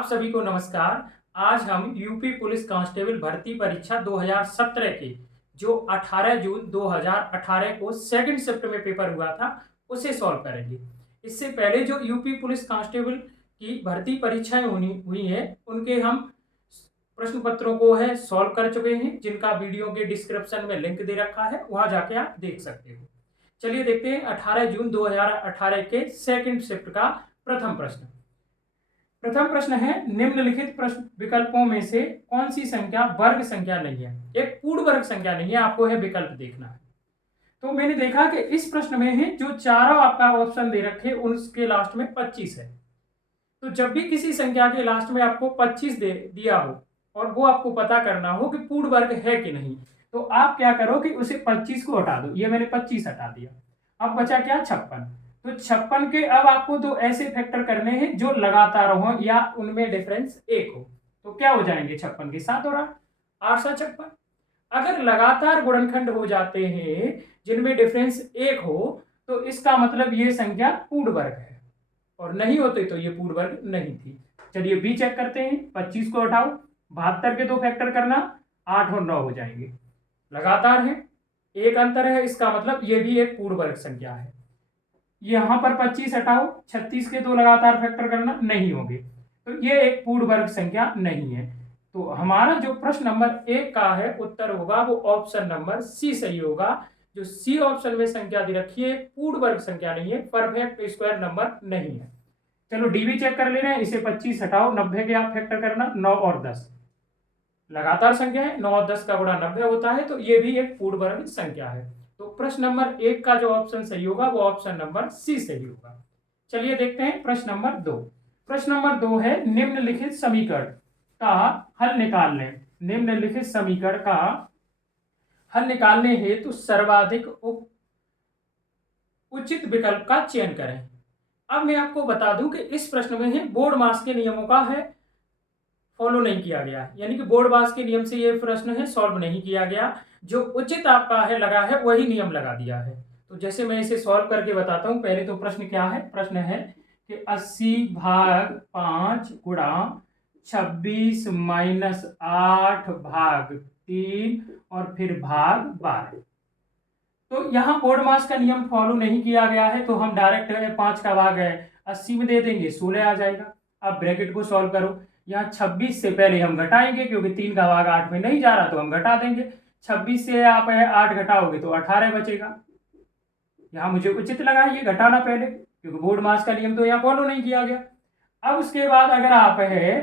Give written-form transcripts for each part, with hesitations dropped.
आप सभी को नमस्कार। आज हम यूपी पुलिस कांस्टेबल भर्ती परीक्षा 2017 के जो 18 जून 2018 को सेकंड शिफ्ट में पेपर हुआ था उसे सॉल्व करेंगे। इससे पहले जो यूपी पुलिस कांस्टेबल की भर्ती परीक्षाएं हुई हैं उनके हम प्रश्न पत्रों को है सॉल्व कर चुके हैं, जिनका वीडियो के डिस्क्रिप्शन में लिंक दे रखा है, वहां जाके आप देख सकते हो। चलिए देखते हैं 18 जून 2018 के सेकंड शिफ्ट का प्रथम प्रश्न। प्रथम प्रश्न है, निम्नलिखित प्रश्न विकल्पों में से कौन सी संख्या वर्ग संख्या नहीं है। एक पूर्ण वर्ग संख्या नहीं है, आपको है विकल्प देखना है। तो मैंने देखा कि इस प्रश्न में है जो चारों आपका ऑप्शन दे रखे उसके लास्ट में 25 है। तो जब भी किसी संख्या के लास्ट में आपको 25 दे दिया हो और वो आपको पता करना हो कि पूर्ण वर्ग है कि नहीं, तो आप क्या करो कि उसे 25 को हटा दो। ये मैंने 25 हटा दिया, अब बचा क्या 56। तो 56 के अब आपको दो ऐसे फैक्टर करने हैं जो लगातार हो या उनमें डिफरेंस 1 हो। तो क्या हो जाएंगे 56 के 7 और 8 7 56। अगर लगातार गुणनखंड हो जाते हैं जिनमें डिफरेंस 1 हो तो इसका मतलब ये संख्या पूर्ण वर्ग है, और नहीं होते तो ये पूर्ण वर्ग नहीं थी। चलिए बी चेक करते हैं। 25 को हटाओ, 72 के दो फैक्टर करना, 8 और 9 हो जाएंगे। लगातार है, एक अंतर है, इसका मतलब ये भी एक पूर्ण वर्ग संख्या है। यहां पर 25 हटाओ, 36 के दो लगातार फैक्टर करना, नहीं होंगे, तो ये एक पूर्ण वर्ग संख्या नहीं है। तो हमारा जो प्रश्न नंबर 1 का है उत्तर होगा वो ऑप्शन नंबर सी सही होगा। जो सी ऑप्शन में संख्या दी रखी है पूर्ण वर्ग संख्या नहीं है, परफेक्ट स्क्वायर नंबर नहीं है। चलो डी भी चेक कर ले रहे हैं। इसे 25 हटाओ, 90 के आप फैक्टर करना, 9 और 10 लगातार संख्या है, 9 और 10 का गुणा 90 होता है, तो ये भी एक पूर्ण वर्ग संख्या है। तो प्रश्न नंबर 1 का जो ऑप्शन सही होगा वो ऑप्शन नंबर सी सही होगा। चलिए देखते हैं प्रश्न नंबर 2। प्रश्न नंबर 2 है, निम्नलिखित समीकरण का हल निकालने। निम्नलिखित समीकरण का हल निकालने हेतु सर्वाधिक उचित विकल्प का चयन करें। अब मैं आपको बता दूं कि इस प्रश्न में है बोर्ड मास के नियमों का है फॉलो नहीं किया गया, यानी कि बोर्ड मास के नियम से ये प्रश्न है सॉल्व नहीं किया गया। जो उचित आपका है लगा है वही नियम लगा दिया है। तो जैसे मैं इसे सॉल्व करके बताता हूं। पहले तो प्रश्न क्या है, प्रश्न है कि 80 भाग 5 गुणा 26 माइनस 8 भाग 3 और फिर भाग 12। तो यहाँ बोर्ड मास का नियम फॉलो नहीं किया गया है, तो हम डायरेक्ट 5 का भाग है 80 में दे देंगे, 16 आ जाएगा। अब ब्रैकेट को सॉल्व करो। यहाँ 26 से पहले हम घटाएंगे क्योंकि 3 का भाग 8 में नहीं जा रहा, तो हम घटा देंगे। 26 से आप 8 घटाओगे तो 18 बचेगा। यहाँ मुझे उचित लगा ये घटाना पहले, क्योंकि बोर्ड मास का नियम तो यहाँ फॉलो नहीं किया गया। अब उसके बाद अगर आप है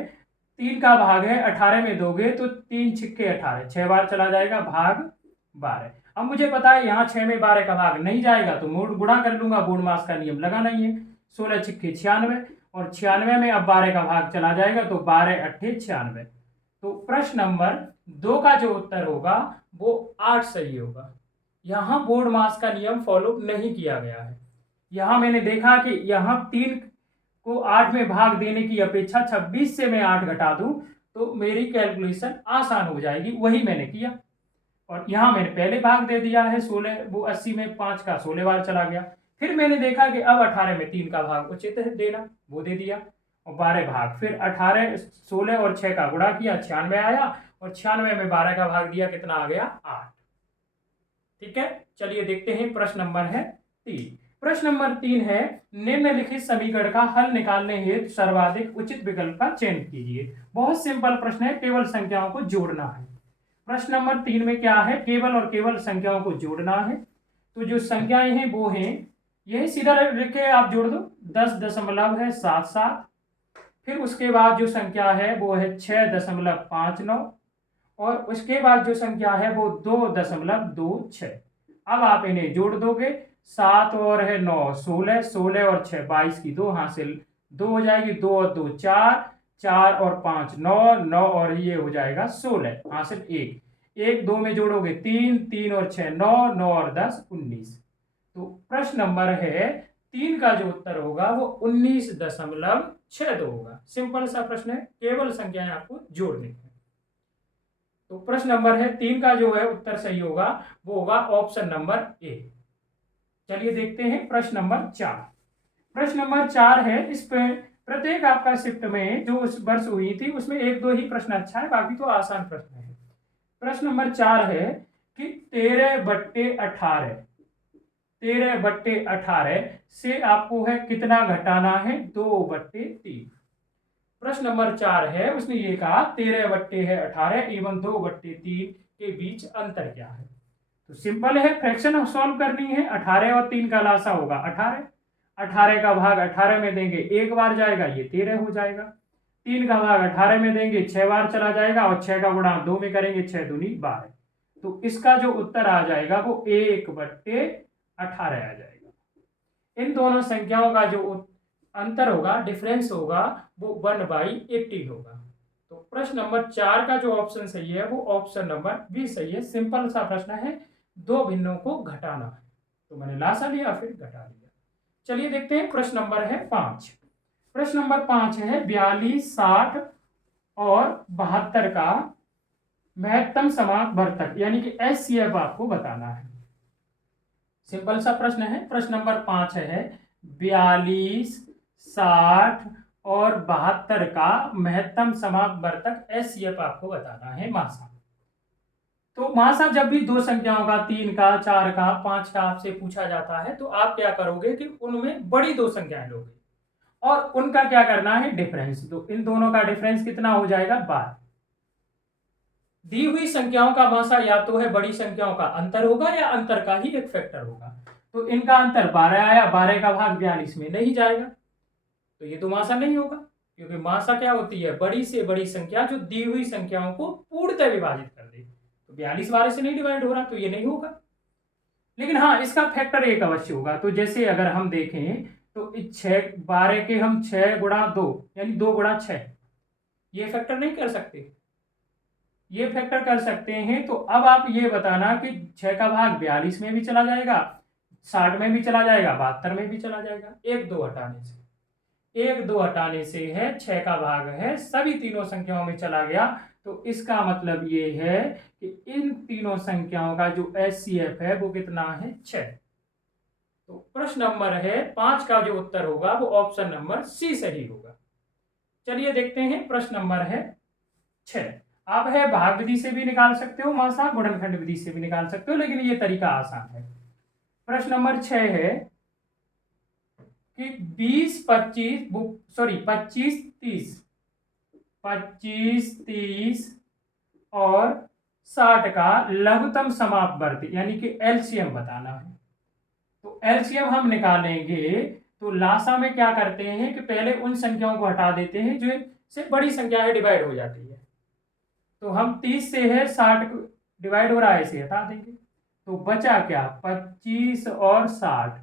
3 का भाग है 18 में दोगे तो 3 छिक्के 18, 6 बार चला जाएगा, भाग 12। अब मुझे पता है यहाँ 6 में 12 का भाग नहीं जाएगा, तो मोड गुणा कर लूंगा, बोर्ड मास का नियम लगा नहीं है। 16 छिक्के 96, और 96 में अब 12 का भाग चला जाएगा, तो 12 अट्ठे 96। तो प्रश्न नंबर 2 का जो उत्तर होगा वो 8 सही होगा। यहाँ बोर्ड मास का नियम फॉलो नहीं किया गया है। यहाँ मैंने देखा कि यहाँ 3 को 8 में भाग देने की अपेक्षा 26 से मैं 8 घटा दूं तो मेरी कैलकुलेशन आसान हो जाएगी, वही मैंने किया। और यहाँ मैंने पहले भाग दे दिया है 16, वो 80 में 5 का 16 बार चला गया। फिर मैंने देखा कि अब 18 में 3 का भाग उचित है देना, वो दे दिया, और 12 भाग, फिर 18 16 और 6 का गुणा किया, 96 आया, और 96 में 12 का भाग दिया, कितना आ गया 8। ठीक है, चलिए देखते हैं प्रश्न नंबर है 3। प्रश्न नंबर 3 है, निम्नलिखित समीकरण का हल निकालने हेतु सर्वाधिक उचित विकल्प का चयन कीजिए। बहुत सिंपल प्रश्न है, केवल संख्याओं को जोड़ना है। प्रश्न नंबर 3 में क्या है, केवल और केवल संख्याओं को जोड़ना है। तो जो संख्याएं हैं वो हैं, यही सीधा लिखे आप जोड़ दो, 10.77, फिर उसके बाद जो संख्या है वो है 6.59, और उसके बाद जो संख्या है वो 2.26। अब आप इन्हें जोड़ दोगे, 7 और है 9 16, 16 और 6 22 की 2 हासिल 2 हो जाएगी, 2 और 2 4, 4 और 5 9, 9 और ये हो जाएगा 16 हासिल 1, 1 2 में जोड़ोगे 3, 3 और 6 9, 9 और 10 19। तो प्रश्न नंबर है 3 का जो उत्तर होगा वो 19.62 होगा। सिंपल सा प्रश्न है, केवल संख्याएं आपको जोड़नी है। तो प्रश्न नंबर है 3 का जो है उत्तर सही होगा वो होगा ऑप्शन नंबर ए। चलिए देखते हैं प्रश्न नंबर 4। प्रश्न नंबर 4 है, इस प्रत्येक आपका शिफ्ट में जो उस वर्ष हुई थी उसमें 1-2 ही प्रश्न अच्छा है, बाकी तो आसान प्रश्न है। प्रश्न नंबर 4 है कि 13/18 13/18 से आपको है कितना घटाना है, 2/3। प्रश्न नंबर 4 है, उसने ये कहा 13/18 एवं 2/3 के बीच अंतर क्या है। तो सिंपल है, फ्रैक्शन सॉल्व करनी है। 18 और 3 का लासा होगा 18, 18 का भाग 18 में देंगे, एक बार जाएगा, ये 13 हो जाएगा। 3 का भाग 18 में देंगे, 6 बार चला जाएगा, और 6 का गुणा 2 में करेंगे, 6 दूनी 12। तो इसका जो उत्तर आ जाएगा वो 1/18 आ जाएगा। इन दोनों संख्याओं का जो अंतर होगा, डिफरेंस होगा, वो 1/18 होगा। तो प्रश्न नंबर 4 का जो ऑप्शन सही है वो ऑप्शन नंबर बी सही है। सिंपल सा प्रश्न है, दो भिन्नों को घटाना है, तो मैंने लासा लिया फिर घटा लिया। चलिए देखते हैं प्रश्न नंबर है 5। प्रश्न नंबर 5 है 42, 60 और 72 का महत्तम समावर्तक यानी कि एचसीएफ आपको बताना है। सिंपल सा प्रश्न है। प्रश्न नंबर 5 है 42, 60 और 72 का महत्तम समावर्तक एचसीएफ आपको बताना है, मासा। तो मासा जब भी दो संख्याओं का, 3 का, 4 का, 5 का आपसे पूछा जाता है तो आप क्या करोगे कि उनमें बड़ी दो संख्याएं लोगे और उनका क्या करना है, डिफरेंस। तो इन दोनों का डिफरेंस कितना हो जाएगा, 12। दी हुई संख्याओं का मासा या तो है बड़ी संख्याओं का अंतर होगा या अंतर का ही एक फैक्टर होगा। तो इनका अंतर 12 आया, 12 का भाग 42 में नहीं जाएगा, तो ये तो मासा नहीं होगा, क्योंकि मासा क्या होती है, बड़ी से बड़ी संख्या जो दी हुई संख्याओं को पूर्णतः विभाजित कर दे। तो 42 12 से नहीं डिवाइड हो रहा, तो ये नहीं होगा। लेकिन हाँ, इसका फैक्टर एक अवश्य होगा। तो जैसे अगर हम देखें तो 12 के हम 6 गुणा 2 यानी 2 गुणा 6, ये फैक्टर नहीं कर सकते, ये फैक्टर कर सकते हैं। तो अब आप ये बताना कि 6 का भाग 42 में भी चला जाएगा, 60 में भी चला जाएगा, 72 में भी चला जाएगा। 1 2 हटाने से, 1 2 हटाने से है 6 का भाग है सभी तीनों संख्याओं में चला गया। तो इसका मतलब ये है कि इन तीनों संख्याओं का जो एचसीएफ है वो कितना है, 6। तो प्रश्न नंबर है 5 का जो उत्तर होगा वो ऑप्शन नंबर सी सही होगा। चलिए देखते हैं प्रश्न नंबर है 6। आप है भाग विधि से भी निकाल सकते हो मासा, गुणनखंड विधि से भी निकाल सकते हो, लेकिन ये तरीका आसान है। प्रश्न नंबर 6 है कि 25 30 और 60 का लघुत्तम समापवर्ती यानी कि एलसीएम बताना है। तो एलसीएम हम निकालेंगे तो लासा में क्या करते हैं कि पहले उन संख्याओं को हटा देते हैं जो से बड़ी संख्या है डिवाइड हो जाती है। तो हम 30 से है 60 डिवाइड हो रहा है, इसे हटा देंगे, तो बचा क्या, 25 और 60।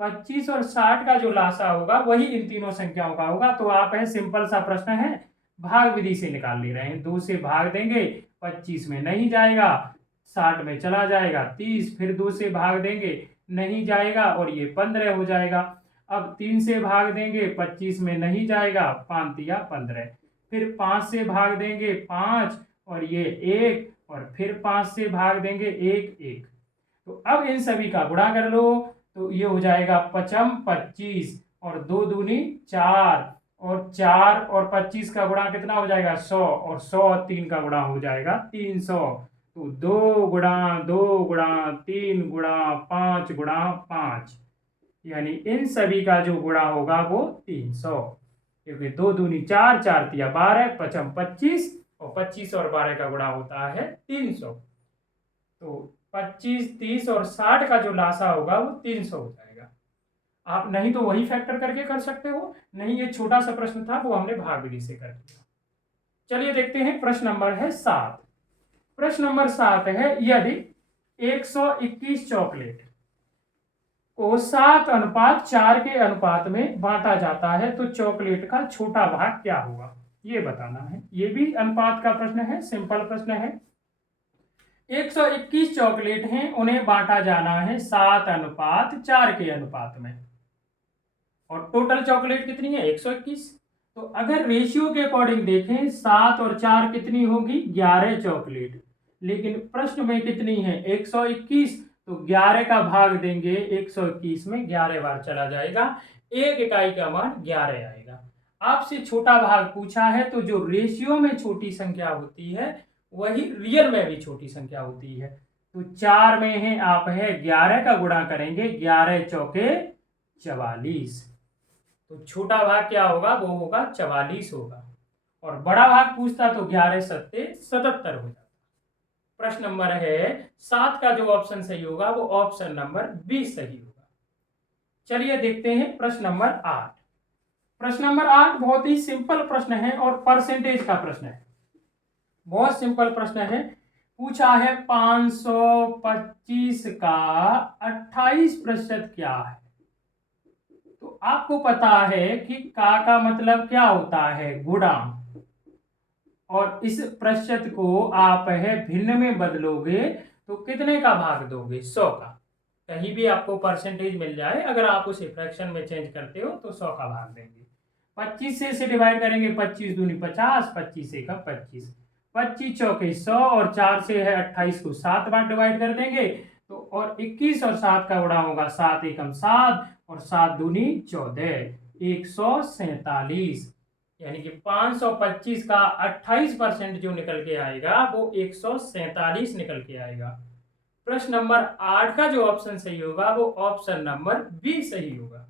25 और 60 का जो लासा होगा वही इन तीनों संख्याओं का होगा। तो आप है, सिंपल सा प्रश्न है, भाग विधि से निकाल ले रहे हैं। 2 से भाग देंगे, 25 में नहीं जाएगा, 60 में चला जाएगा, 30 फिर 2 से भाग देंगे, नहीं जाएगा और ये 15 हो जाएगा। अब 3 से भाग देंगे, 25 में नहीं जाएगा, 5 या 15, फिर 5 से भाग देंगे 5 और ये 1, और फिर 5 से भाग देंगे 1 1। तो अब इन सभी का गुणा कर लो, तो ये हो जाएगा 5 25 और 2 दूनी 4 और 4 और 25 का गुणा कितना हो जाएगा, 100, और 100 और 3 का गुणा हो जाएगा 300। तो 2 गुणा 2 गुणा 3 गुणा 5 गुणा 5, यानी इन सभी का जो गुणा होगा वो 300, क्योंकि 2 दूनी 4 4 तिया 12, 5 25 और 25 और 12 का गुणा होता है 300। तो 25 30 और 60 का जो लासा होगा वो 300 हो जाएगा। आप नहीं तो वही फैक्टर करके कर सकते हो, नहीं ये छोटा सा प्रश्न था वो हमने भाग विधि से कर दिया। चलिए देखते हैं प्रश्न नंबर है 7। प्रश्न नंबर 7 है यदि 121 चॉकलेट को 7:4 के अनुपात में बांटा जाता है तो चॉकलेट का छोटा भाग क्या होगा, ये बताना है। ये भी अनुपात का प्रश्न है, सिंपल प्रश्न है। 121 चॉकलेट हैं, उन्हें बांटा जाना है 7:4 के अनुपात में, और टोटल चॉकलेट कितनी है, 121। तो अगर रेशियो के अकॉर्डिंग देखें 7 और 4 कितनी होगी, 11 चॉकलेट, लेकिन प्रश्न में कितनी है, 121। तो 11 का भाग देंगे 121 में, 11 बार चला जाएगा, एक इकाई का मान 11 आएगा। आपसे छोटा भाग पूछा है तो जो रेशियो में छोटी संख्या होती है वही रियल में भी छोटी संख्या होती है। तो 4 में है आप है 11 का गुणा करेंगे, 11 चौके 44। तो छोटा भाग क्या होगा, वो होगा 44 होगा। और बड़ा भाग पूछता तो 11 सत्ते 77 हो जाता। प्रश्न नंबर है 7 का जो ऑप्शन सही होगा वो ऑप्शन नंबर 20 सही होगा। चलिए देखते हैं प्रश्न नंबर 8। प्रश्न नंबर 8 बहुत ही सिंपल प्रश्न है और परसेंटेज का प्रश्न है। बहुत सिंपल प्रश्न है। पूछा है 525 का 28% क्या है। तो आपको पता है कि का मतलब क्या होता है, गुणा, और इस प्रतिशत को आप है भिन्न में बदलोगे तो कितने का भाग दोगे, 100 का। कहीं भी आपको परसेंटेज मिल जाए, अगर आप उसे फ्रैक्शन में चेंज करते हो तो 100 का भाग देंगे। 25 से इसे डिवाइड करेंगे, 25 दूनी 50, 25 से 25, 25 चौके 100 और 4 से है 28 को 7 बार डिवाइड कर देंगे तो, और 21 और 7 का गुणा होगा, 7 एकम 7 और 7 दूनी 14, 147। यानी कि 525 का 28% जो निकल के आएगा वो 147 निकल के आएगा। प्रश्न नंबर 8 का जो ऑप्शन सही होगा वो ऑप्शन नंबर बी सही होगा।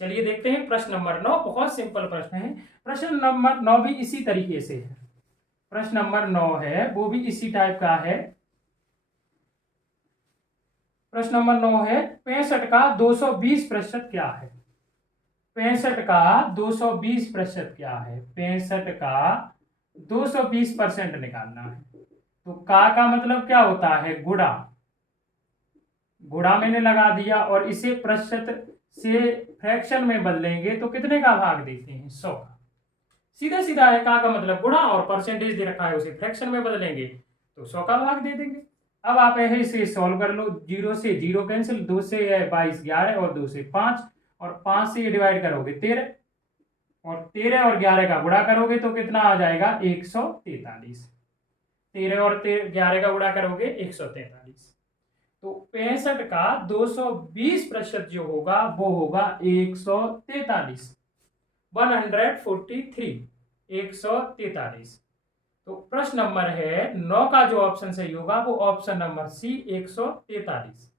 चलिए देखते हैं प्रश्न नंबर 9। बहुत सिंपल प्रश्न है। प्रश्न नंबर 9 भी इसी तरीके से है। प्रश्न नंबर 9 है वो भी इसी टाइप का है। प्रश्न नंबर 9 है 65 का 220% क्या है। 65 का 220% क्या है। 65 का 220% निकालना है। तो का मतलब क्या होता है, गुणा। गुणा मैंने लगा दिया और इसे प्रतिशत से फ्रैक्शन में बदलेंगे तो कितने का भाग देते हैं, 100 का। सीधा सीधा है, का मतलब गुणा और परसेंटेज दे रखा है उसे फ्रैक्शन में बदलेंगे तो 100 का भाग दे देंगे। अब आप है इसे सॉल्व कर लो। 0 से 0 कैंसिल, 2 से है 22 11 और 2 से 5 और 5 से डिवाइड करोगे 13 और 13 और 11 का गुणा करोगे तो कितना आ जाएगा, 143। 13 और 11 का गुणा करोगे 143। तो 65 का 220% जो होगा वो होगा 143, 143, 143। तो प्रश्न नंबर है 9 का जो ऑप्शन सही होगा वो ऑप्शन नंबर सी, 143।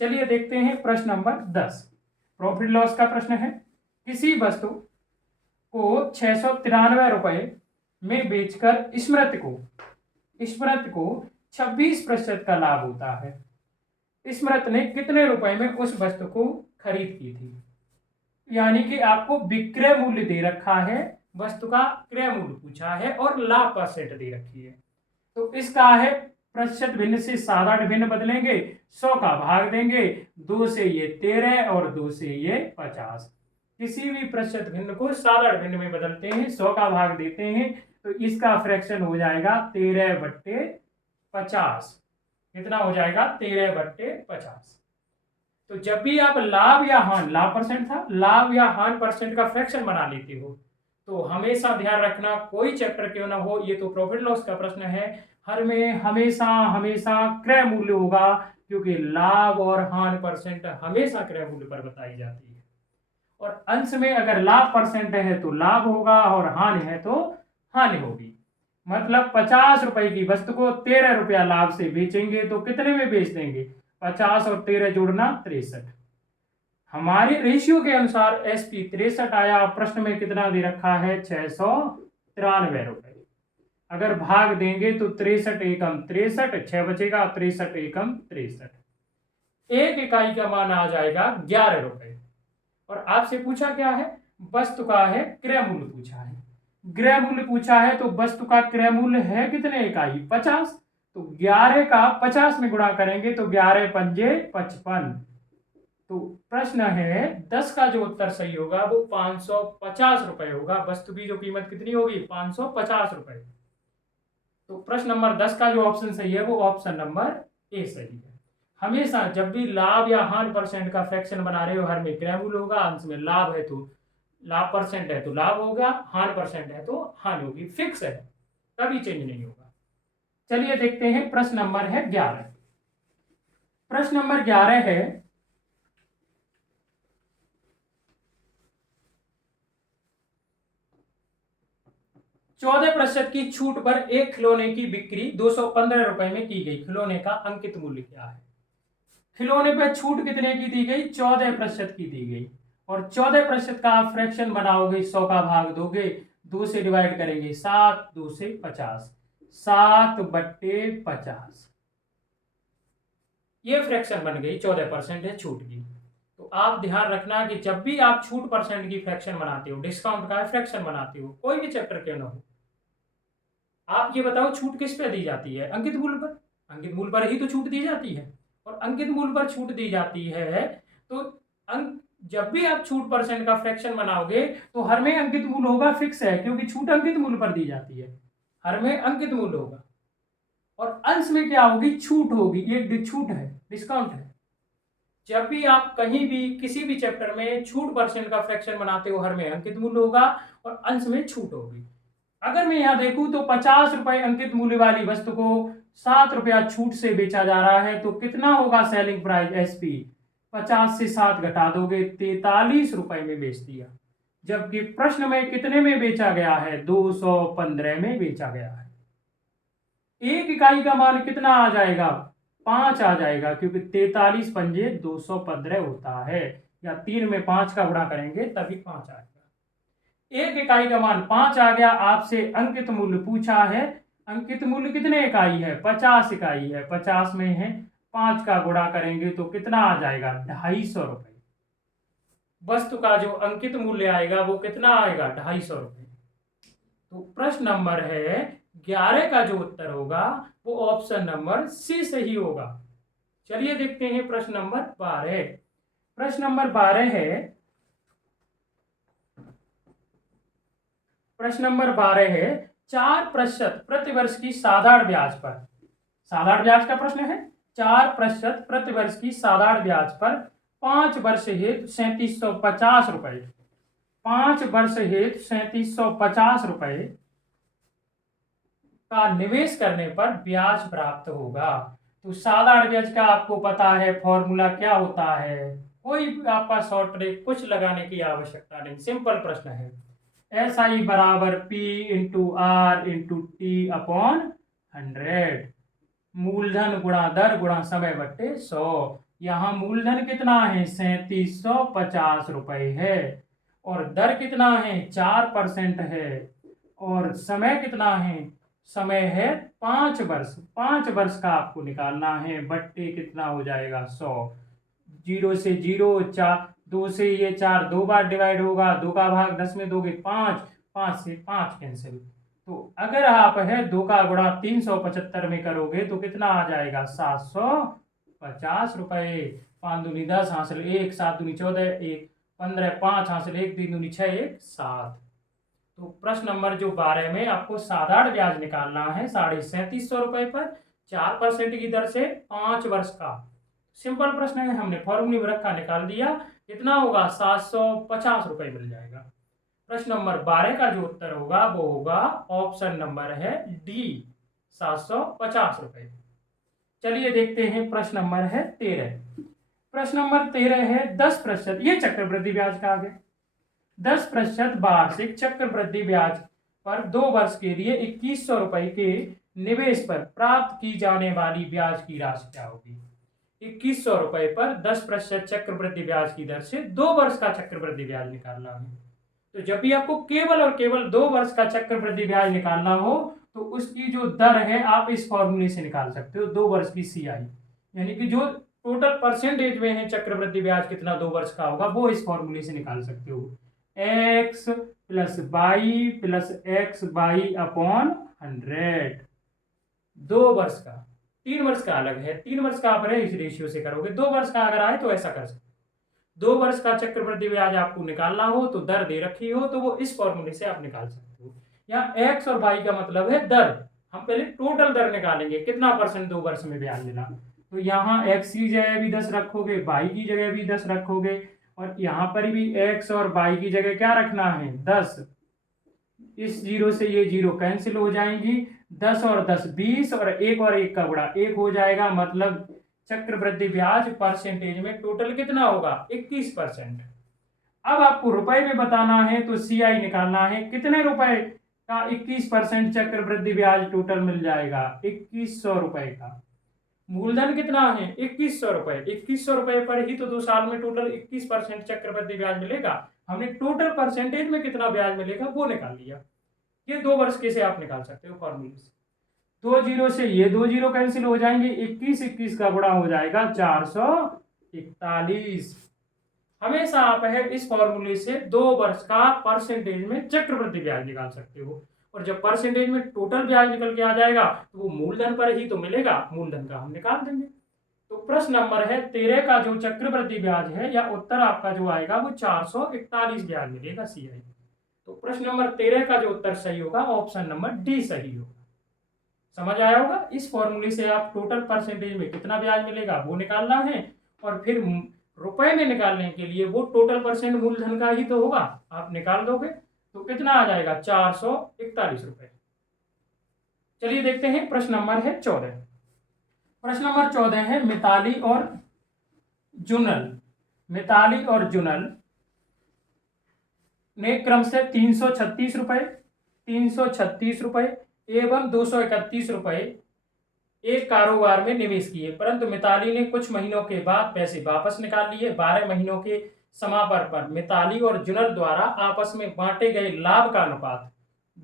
चलिए देखते हैं प्रश्न नंबर 10। प्रॉफिट लॉस का प्रश्न है। किसी वस्तु को 693 रुपए में बेचकर स्मृत को 26% का लाभ होता है। स्मृत ने कितने रुपए में उस वस्तु को खरीद की थी। यानी कि आपको विक्रय मूल्य दे रखा है, वस्तु का क्रय मूल्य पूछा है और लाभ परसेंट दे रखी है। तो इसका है प्रतिशत भिन्न से साधारण भिन्न बदलेंगे, 100 का भाग देंगे, 2 से ये 13 और 2 से ये 50। किसी भी प्रतिशत भिन्न को साधारण भिन्न में बदलते हैं, 100 का भाग देते हैं तो इसका फ्रैक्शन हो जाएगा 13/50। कितना हो जाएगा, 13/50। तो जब भी आप लाभ या हानि, लाभ परसेंट था, लाभ या हानि परसेंट का फ्रैक्शन बना लेते हो तो हमेशा ध्यान रखना, कोई चैप्टर क्यों ना हो, ये तो प्रॉफिट लॉस का प्रश्न है, हर में हमेशा हमेशा क्रय मूल्य होगा, क्योंकि लाभ और हानि परसेंट हमेशा क्रय मूल्य पर बताई जाती है। और अंश में अगर लाभ परसेंट है तो लाभ होगा और हानि है तो हानि होगी। मतलब 50 रुपए की वस्तु को 13 रुपया लाभ से बेचेंगे तो कितने में बेच देंगे, 50 और 13 जोड़ना 63। हमारे रेशियो के अनुसार एसपी 63 आया। प्रश्न में कितना दे रखा है, 693 रुपए। अगर भाग देंगे तो 63 एकम 63, 6 बचेगा, 63 एकम 63। एक इकाई का मान आ जाएगा 11 रुपए। और आपसे पूछा क्या है, वस्तु का है क्रय मूल्य पूछा है। क्रय मूल्य पूछा है तो वस्तु का क्रय मूल्य है कितने इकाई, 50। तो 11 का 50 में गुणा करेंगे तो 11 पंजे 55। तो प्रश्न है 10 का जो उत्तर सही होगा वो 550 रुपए होगा। वस्तु की जो कीमत कितनी होगी, 550 रुपए। तो प्रश्न नंबर 10 का जो ऑप्शन सही है वो ऑप्शन नंबर ए सही है। हमेशा जब भी लाभ या हानि परसेंट का फ्रैक्शन बना रहे हो, हर में क्रय मूल्य होगा, अंश में लाभ है तो लाभ परसेंट है तो लाभ होगा, हानि परसेंट है तो हानि होगी, फिक्स है, कभी चेंज नहीं होगा। चलिए देखते हैं प्रश्न नंबर है 11। प्रश्न नंबर 11 है 14% की छूट पर एक खिलौने की बिक्री 215 रुपए में की गई। खिलौने का अंकित मूल्य क्या है? खिलौने पर छूट कितने की दी गई? 14% की दी गई। और 14% का आप फ्रैक्शन बनाओगे, 100 का भाग दोगे, 2 से डिवाइड करेंगे, 7 2 से 50, 7/50। ये फ्रैक्शन बन गई 14% है छूट की। तो आप ध्यान रखना कि जब भी आप छूट परसेंट की फ्रैक्शन बनाते हो, डिस्काउंट का फ्रैक्शन बनाते हो, कोई भी चैप्टर क्यों ना हो, आप ये बताओ छूट किस पे दी जाती है? अंकित मूल्य पर। अंकित मूल्य पर ही तो छूट दी जाती है। और अंकित मूल्य पर छूट दी जाती है तो अंक, जब भी आप छूट परसेंट का फ्रैक्शन बनाओगे तो हर में अंकित मूल्य होगा, फिक्स है, क्योंकि छूट अंकित मूल्य पर दी जाती है, हर में अंकित मूल्य होगा। और अंश में क्या होगी? छूट होगी, ये छूट है, डिस्काउंट है। जब भी आप कहीं भी किसी भी चैप्टर में छूट परसेंट का फ्रैक्शन बनाते हो, हर में अंकित मूल्य होगा और अंश में छूट होगी। अगर मैं यहां देखूं तो 50 रुपए अंकित मूल्य वाली वस्तु को 7 रुपया छूट से बेचा जा रहा है, तो कितना होगा सेलिंग प्राइस एसपी? 50 से 7 घटा दोगे, 43 रुपए में बेच दिया। जबकि प्रश्न में कितने में बेचा गया है? 215 में बेचा गया है। एक इकाई का मान कितना आ जाएगा? 5 आ जाएगा, क्योंकि 43 पंजे 215 होता है, या 3 में 5 का गुणा करेंगे तभी 5 आएगा। एक इकाई का मान 5 आ गया। आपसे अंकित मूल्य पूछा है, अंकित मूल्य कितने इकाई है? 50 इकाई है। 50 में है 5 का गुणा करेंगे तो कितना आ जाएगा? 250 रुपए। वस्तु का जो अंकित मूल्य आएगा वो कितना आएगा? 250 रुपए। तो प्रश्न नंबर है 11 का जो उत्तर होगा वो ऑप्शन नंबर सी सही होगा। चलिए देखते हैं प्रश्न नंबर 12। प्रश्न नंबर 12 है, प्रश्न नंबर 12 है 4% प्रतिवर्ष की साधारण ब्याज पर, साधारण ब्याज का प्रश्न है, 4% प्रतिवर्ष की साधारण ब्याज पर 5 वर्ष हेतु 3750 रुपए, 5 वर्ष हेतु 3750 रुपए का निवेश करने पर ब्याज प्राप्त होगा। तो साधारण ब्याज का आपको पता है फॉर्मूला क्या होता है, कोई आपका शॉर्ट ट्रिक कुछ लगाने की आवश्यकता नहीं, सिंपल प्रश्न है। SI बराबर P into r into t upon 100, मूलधन गुणा दर गुणा समय बट्टे 100। यहाँ मूलधन कितना है? 3750 रुपए है, और दर कितना है? 4% है, और समय कितना है? समय है 5 वर्ष। 5 वर्ष का आपको निकालना है, बट्टे कितना हो जाएगा? 100। 0 से 0, 4, 2 से ये 4 2 बार डिवाइड होगा, 2 का भाग 10 में दोगे 5, 5 से 5 कैंसिल। तो अगर आप है 2 का गुणा 375 में करोगे तो कितना आ जाएगा? 750 रुपए। 5 दूनी 10 हासिल 1, 7 दूनी 14, 1 15, 5 हासिल 1, 3 दूनी 6, 1 7। तो प्रश्न नंबर जो 12 में आपको साधारण ब्याज निकालना है 3750 रुपए पर 4% की दर से 5 वर्ष का। सिंपल प्रश्न है, हमने फॉर्मूला रखा, निकाल दिया, कितना होगा? 750 रुपए मिल जाएगा। प्रश्न नंबर 12 का जो उत्तर होगा वो होगा ऑप्शन नंबर है डी, 750 रुपए। चलिए देखते हैं प्रश्न नंबर है 13। प्रश्न नंबर 13 है 10%, ये चक्रवृद्धि ब्याज का आ गया, 10% वार्षिक चक्रवृद्धि ब्याज पर 2 वर्ष के लिए 2100 रुपए के निवेश पर प्राप्त की जाने वाली ब्याज की राशि क्या होगी? 2100 रुपए पर 10% चक्रवृद्धि ब्याज की दर से 2 वर्ष का चक्रवृद्धि ब्याज निकालना है। तो जब भी आपको केवल और केवल 2 वर्ष का चक्रवृद्धि ब्याज निकालना हो तो उसकी जो दर है आप इस फॉर्मूले से निकाल सकते हो, 2 वर्ष की CI, यानी कि जो टोटल परसेंटेज में है चक्रवृद्धि ब्याज कितना 2 वर्ष का होगा वो इस फॉर्मूले से निकाल सकते हो। x plus by plus x by upon 100, 2 वर्ष का। 3 वर्ष का अलग है, 3 वर्ष का आप इस रेशियो से करोगे, 2 वर्ष का अगर आए तो ऐसा कर सकते। 2 वर्ष का चक्रवृद्धि ब्याज आपको निकालना हो तो दर दे रखी हो तो वो इस फॉर्मूले से आप निकाल सकते हो। यहाँ एक्स और वाई का मतलब है दर, हम पहले टोटल दर निकालेंगे, कितना परसेंट 2 वर्ष में ब्याज मिला। तो यहाँ एक्स की जगह भी 10 रखोगे, वाई की जगह भी 10 रखोगे, और यहाँ पर भी एक्स और वाई की जगह क्या रखना है? 10। इस 0 से ये 0 कैंसिल हो जाएंगी, 10 और 10 20, और 1 और 1 का गुणा 1 हो जाएगा, मतलब चक्रवृद्धि ब्याज परसेंटेज में टोटल कितना होगा? 21%। अब आपको रुपए में बताना है तो CI निकालना है, कितने रुपए का 21% चक्रवृद्धि ब्याज टोटल मिल जाएगा 2100 रुपए का। मूलधन कितना है 2100 रुपए। 2100 रुपए पर ही तो 2 साल में टोटल 21% चक्रवृद्धि ब्याज मिलेगा। हमने टोटल परसेंटेज में कितना ब्याज मिलेगा वो निकाल लिया। ये 2 वर्ष के से आप निकाल सकते हो फॉर्मूले से। 2 जीरो से ये 2 जीरो कैंसिल हो जाएंगे, 21 का गुणा हो जाएगा 441। हमेशा आप है इस फॉर्मूले से 2 वर्ष का परसेंटेज में चक्रवृद्धि ब्याज निकाल सकते हो, और जब परसेंटेज में टोटल ब्याज निकल के आ जाएगा तो वो मूलधन पर ही तो मिलेगा, मूलधन का हम निकाल देंगे। तो प्रश्न नंबर है 13 का जो चक्रवृद्धि ब्याज है या उत्तर आपका जो आएगा वो 441 ब्याज मिलेगा CI। तो प्रश्न नंबर 13 का जो उत्तर सही होगा ऑप्शन नंबर डी सही होगा। समझ आया होगा। इस फॉर्मूले से आप टोटल परसेंटेज में कितना ब्याज मिलेगा वो निकालना है, और फिर रुपए में निकालने के लिए वो टोटल परसेंट मूलधन का ही तो होगा, आप निकाल दोगे तो कितना आ जाएगा 441 रुपए। चलिए देखते हैं प्रश्न नंबर है 14। प्रश्न नंबर 14 है मिताली और जुनल। मिताली और जुनल ने क्रम से 336 रुपए, 336 रुपए एवं 231 रुपए एक कारोबार में निवेश किए, परंतु मिताली ने कुछ महीनों के बाद पैसे वापस निकाल लिए। 12 महीनों के समापन पर मिताली और जुनल द्वारा आपस में बांटे गए लाभ का अनुपात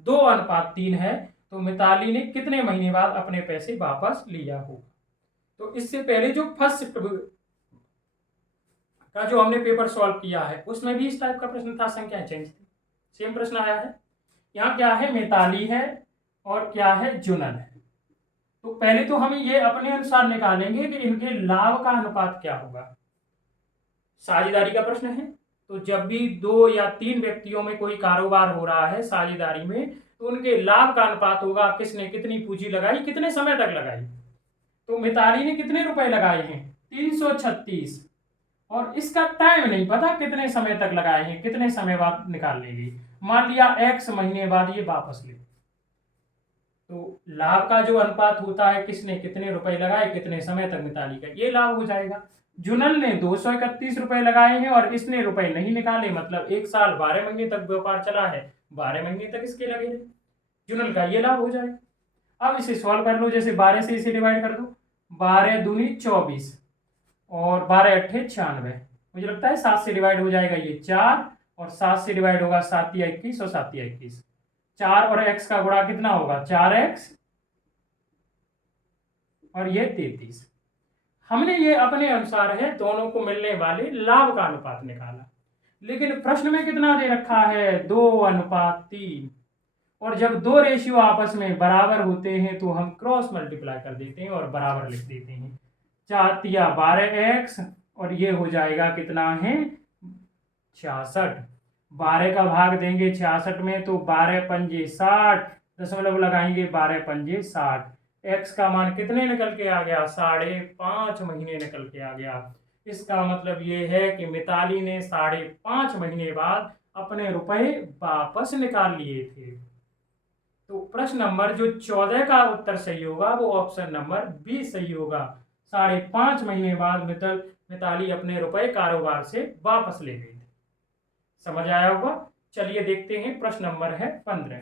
2:3 है, तो मिताली ने कितने महीने बाद अपने पैसे वापस लिया होगा। तो इससे पहले जो फर्स्ट शिफ्ट का जो हमने पेपर सॉल्व किया है उसमें भी इस टाइप का प्रश्न था, संख्याएं चेंज थी, सेम प्रश्न आया है। यहाँ क्या है, मिताली है और क्या है, जुनल है। तो पहले तो हम ये अपने अनुसार निकालेंगे कि इनके लाभ का अनुपात क्या होगा। साझेदारी का प्रश्न है, तो जब भी 2 या 3 व्यक्तियों में कोई कारोबार हो रहा है साझेदारी में, तो उनके लाभ का अनुपात होगा किसने कितनी पूंजी लगाई, कितने समय तक लगाई। तो मिताली ने कितने रुपए लगाए हैं 336, और इसका टाइम नहीं पता कितने समय तक लगाए हैं, कितने समय बाद निकाल लेगी। मान लिया x महीने बाद ये वापस ले, तो लाभ का जो अनुपात होता है किसने कितने रुपए लगाए कितने समय तक, मिताली का, ये लाभ हो जाएगा। जुनल ने 231 रुपए लगाए हैं और इसने रुपए नहीं निकाले, मतलब 1 साल 12 महीने तक व्यापार चला है, 12 महीने तक इसके लगे रहे, जुनल का ये लाभ हो जाएगा। अब इसे सॉल्व कर लो, जैसे 12 से इसे डिवाइड कर दो, 12 दूनी 24 और 12 अट्ठे 96, मुझे लगता है 7 से डिवाइड हो जाएगा ये 4, और 7 से डिवाइड होगा 7 या 21 और 7 या 21, 4 और x का गुणा कितना होगा 4x और ये 33। हमने ये अपने अनुसार है दोनों को मिलने वाले लाभ का अनुपात निकाला, लेकिन प्रश्न में कितना दे रखा है 2:3, और जब 2 रेशियो आपस में बराबर होते हैं तो हम क्रॉस मल्टीप्लाई कर देते हैं और बराबर लिख देते हैं। 4 या 12x और ये हो जाएगा कितना है 66, 12 का भाग देंगे 66 में तो 12 पंजे 60, दशमलव लगाएंगे 12 पंजे 60, x का मान कितने निकल के आ गया 5.5 महीने निकल के आ गया। इसका मतलब ये है कि मिताली ने 5.5 महीने बाद अपने रुपए वापस निकाल लिए थे। तो प्रश्न नंबर जो 14 का उत्तर सही होगा वो ऑप्शन नंबर बी सही होगा। 5.5 महीने बाद मिताली अपने रुपए कारोबार से वापस ले गई थी। समझ आया होगा। चलिए देखते हैं प्रश्न नंबर है 15।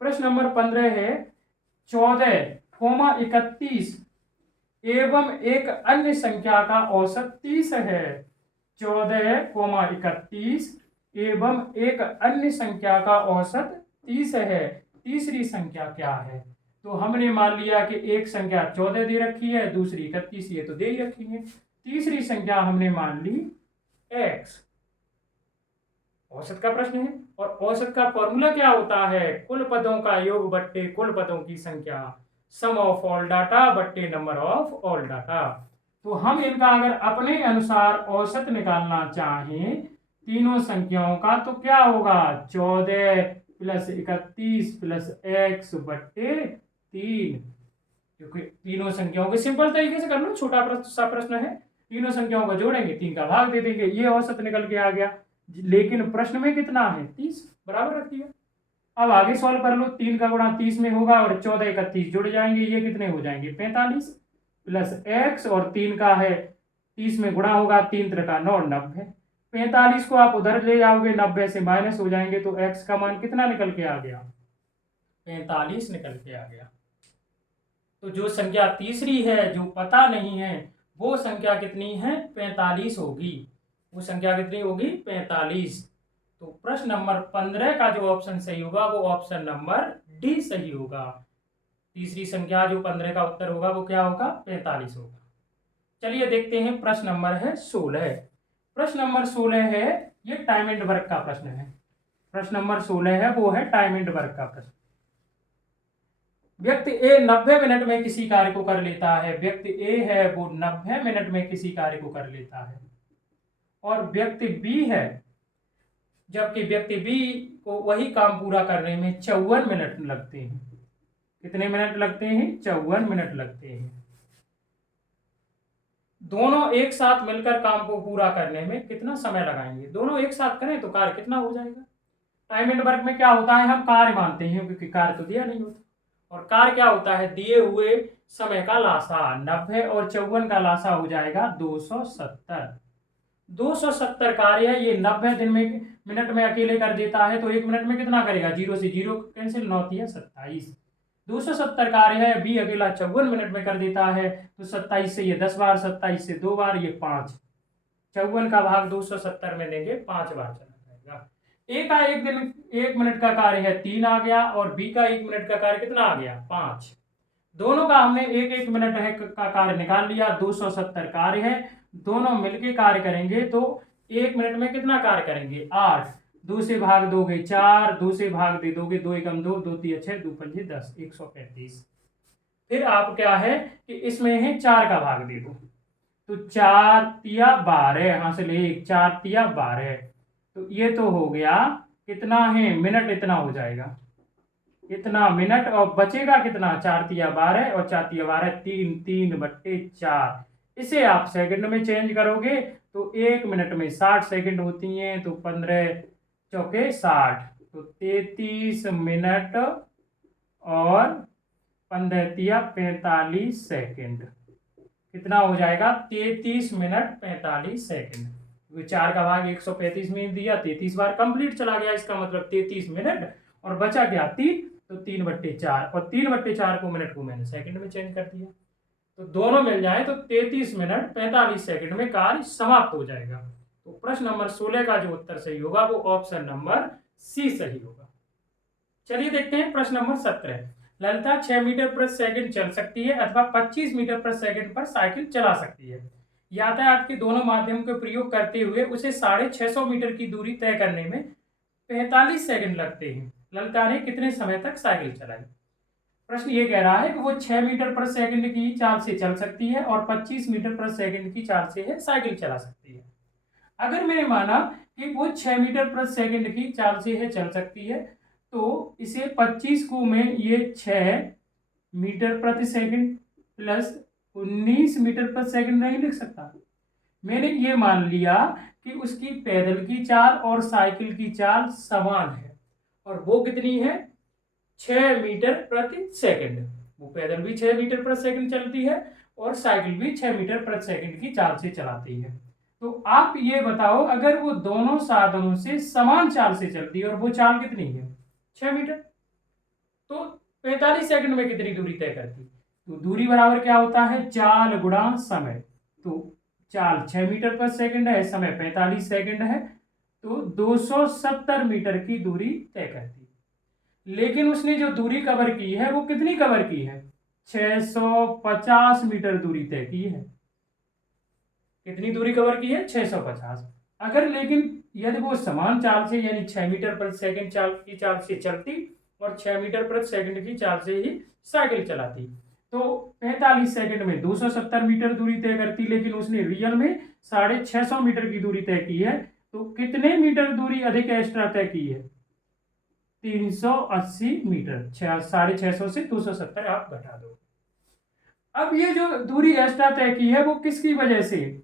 प्रश्न नंबर 15 है 14,31 एवं एक अन्य संख्या का औसत 30 है। 14,31 एवं एक अन्य संख्या का औसत 30 है। तीसरी संख्या क्या है? तो हमने मान लिया कि एक संख्या 14 दे रखी है, दूसरी 31 ये तो दे ही रखी है, तीसरी संख्या हमने मान ली x। औसत का प्रश्न है और औसत का फॉर्मूला क्या होता है? कुल पदों का योग बट्टे कुल पदों की संख्या, सम ऑफ ऑल डाटा बट्टे नंबर ऑफ ऑल डाटा। तो हम इनका अगर अपने अनुसार औसत निकालना चाहें तीनों संख्याओं का तो क्या होगा 14 + 31 + x बट्टे 3, क्योंकि तीनों संख्याओं के सिंपल तरीके से कर लो, छोटा सा प्रश्न है, तीनों संख्याओं का जोड़ेंगे 3 का भाग दे देंगे, ये औसत निकल के आ गया। लेकिन प्रश्न में कितना है 30, बराबर रख दिया। अब आगे सॉल्व कर लो, 3 का गुणा 30 में होगा और 14 31 जुड़ जाएंगे, ये कितने हो जाएंगे 45 + x और 3 का है 30 में गुणा होगा, 3 × 9 90, 45 को आप उधर ले जाओगे 90 से माइनस हो जाएंगे तो x का मान कितना निकल के आ गया 45 निकल के आ गया। तो जो संख्या तीसरी है, जो पता नहीं है, वो संख्या कितनी है? 45 होगी। वो संख्या कितनी होगी? 45। तो प्रश्न नंबर 15 का जो ऑप्शन सही होगा वो ऑप्शन नंबर डी सही होगा। तीसरी संख्या जो 15 का उत्तर होगा वो क्या होगा? 45 होगा। चलिए देखते हैं प्रश्न नंबर है 16। प्रश्न नंबर 16 है, ये टाइम एंड वर्क का प्रश्न है। प्रश्न नंबर 16 है वो है टाइम एंड वर्क का प्रश्न। व्यक्ति ए 90 मिनट में किसी कार्य को कर लेता है। व्यक्ति ए है वो 90 मिनट में किसी कार्य को कर लेता है, और व्यक्ति बी है, जबकि व्यक्ति बी को वही काम पूरा करने में 54 मिनट लगते हैं। कितने मिनट लगते हैं? 54 मिनट लगते हैं। दोनों एक साथ मिलकर काम को पूरा करने में कितना समय लगाएंगे? दोनों एक साथ करें तो कार्य कितना हो जाएगा? टाइम एंड वर्क में क्या होता है? हम कार्य मानते हैं, क्योंकि कार्य तो दिया नहीं होता। और कार्य क्या होता है? दिए हुए समय का लासा। 90 और 54 का लासा हो जाएगा 270। 270 कार्य है, ये 90 दिन में मिनट में अकेले कर देता है, तो 1 मिनट में कितना करेगा? 0 से 0 कैंसिल, 9 या 27। 270 कार्य है, बी अकेला 54 मिनट में कर देता है, तो 27 से ये 10 बार, 27 से 2 बार, ये 5। 54 का भाग 270 में देंगे, 5 बार चला जाएगा। ए का 1 मिनट का कार्य है 3 आ गया, और बी का 1 मिनट का कार्य कितना आ गया? 5। दोनों का हमने 1-1 मिनट है का कार्य निकाल लिया। 270 कार्य है, दोनों मिलके कार्य करेंगे तो 1 मिनट में कितना कार्य करेंगे? 8। 2 से भाग दोगे 4, 2 से भाग दे दोगे 2 एकम 2, 2 तिया 6, 2 पंजे 10, 135। फिर आप क्या है कि इसमें है 4 का भाग दे दो, तो 4 तिया 12, यहां से ले 4 तिया 12, तो ये तो हो गया कितना है? मिनट इतना हो जाएगा, इतना मिनट। और बचेगा कितना? 4 तिया 12 और 4 तिया 12, 3/4। इसे आप सेकंड में चेंज करोगे तो 1 मिनट में 60 सेकंड होती हैं, तो 15 चौके 60, तो 33 मिनट और 15 तिया 45 सेकंड। कितना हो जाएगा? 33 मिनट 45 सेकंड। 4 का भाग 135 में दिया, 33 बार कंप्लीट चला गया, इसका मतलब 33 मिनट, और बचा क्या? 3, तो 3/4, और 3/4 को मिनट को मैंने सेकंड में चेंज कर दिया, तो दोनों मिल जाए तो 33 मिनट 45 सेकंड में कार्य समाप्त हो जाएगा। तो प्रश्न नंबर 16 का जो उत्तर सही होगा वो ऑप्शन नंबर सी सही होगा। चलिए देखते हैं प्रश्न नंबर 17। ललिता 6 मीटर प्रति सेकंड चल सकती है अथवा 25 मीटर प्रति सेकंड पर साइकिल चला सकती है। यातायात के दोनों माध्यम का प्रयोग करते हुए उसे 650 मीटर की दूरी तय करने में 45 सेकंड लगते हैं। ललिता ने कितने समय तक साइकिल चलाई? प्रश्न ये कह रहा है कि वो 6 मीटर प्रति सेकंड की चाल से चल सकती है और 25 मीटर प्रति सेकंड की चाल से है साइकिल चला सकती है। अगर मैंने माना कि वो 6 मीटर प्रति सेकंड की चाल से है चल सकती है, तो इसे 25 को मैं ये 6 मीटर प्रति सेकंड प्लस 19 मीटर प्रति सेकंड नहीं लिख सकता। मैंने ये मान लिया कि उसकी पैदल की चाल और साइकिल की चाल समान है, और वो कितनी है? 6 मीटर प्रति सेकंड। वो पैदल भी 6 मीटर प्रति सेकंड चलती है और साइकिल भी 6 मीटर प्रति सेकंड की चाल से चलाती है। तो आप ये बताओ, अगर वो दोनों साधनों से समान चाल से चलती है और वो चाल कितनी है? 6 मीटर, तो 45 सेकंड में कितनी दूरी तय करती? तो दूरी बराबर क्या होता है? चाल गुणा समय। तो चाल 6 मीटर प्रति सेकंड है, समय 45 सेकंड है, तो 270 मीटर की दूरी तय करती है। लेकिन उसने जो दूरी कवर की है वो कितनी कवर की है? 650 मीटर दूरी तय की है। कितनी दूरी कवर की है? 650। अगर लेकिन यदि वो समान चाल से यानी 6 मीटर प्रति सेकंड चाल से चलती और 6 मीटर प्रति सेकंड की चाल से ही साइकिल चलाती, तो 45 सेकंड में 270 मीटर दूरी तय करती, लेकिन उसने रियल में 650 मीटर की दूरी तय की है, तो कितने मीटर दूरी अधिक एक्स्ट्रा तय की है? 380 मीटर। 650 से 270 आप घटा दो। अब ये जो दूरी एक्स्ट्रा तय की है वो किसकी वजह से?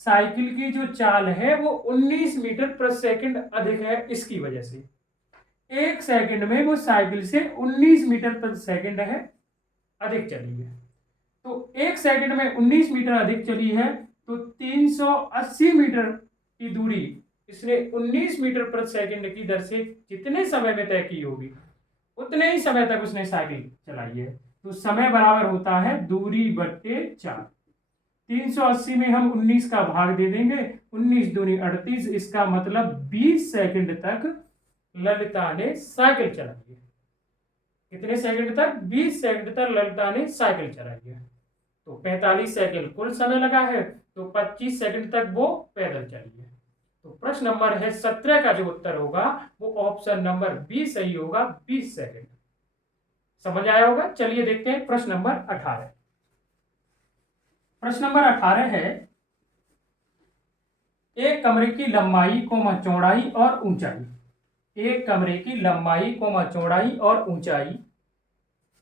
साइकिल की जो चाल है वो 19 मीटर प्रति सेकंड अधिक है, इसकी वजह से। 1 सेकंड में वो साइकिल से 19 मीटर प्रति सेकंड है अधिक चली है। तो 1 सेकंड में 19 मीटर अधिक चली है, तो 380 मीटर की दूरी इसने 19 मीटर प्रति सेकंड की दर से जितने समय में तय की होगी उतने ही समय तक उसने साइकिल चलाई है। तो समय बराबर होता है दूरी बट्टे 4। 380 में हम 19 का भाग दे देंगे, 19 दूनी 38, इसका मतलब 20 सेकंड तक ललिता ने साइकिल चलाई है। कितने सेकंड तक? 20 सेकंड तक ललिता ने साइकिल चलाई है। तो 45 सेकंड कुल समय लगा है, तो 25 सेकंड तक वो पैदल चली है। तो प्रश्न नंबर है 17 का जो उत्तर होगा वो ऑप्शन नंबर बी सही होगा, 20 सेकंड। समझ आया होगा। चलिए देखते हैं प्रश्न नंबर 18। प्रश्न नंबर 18 है, एक कमरे की लंबाई चौड़ाई और ऊंचाई, एक कमरे की लंबाई चौड़ाई और ऊंचाई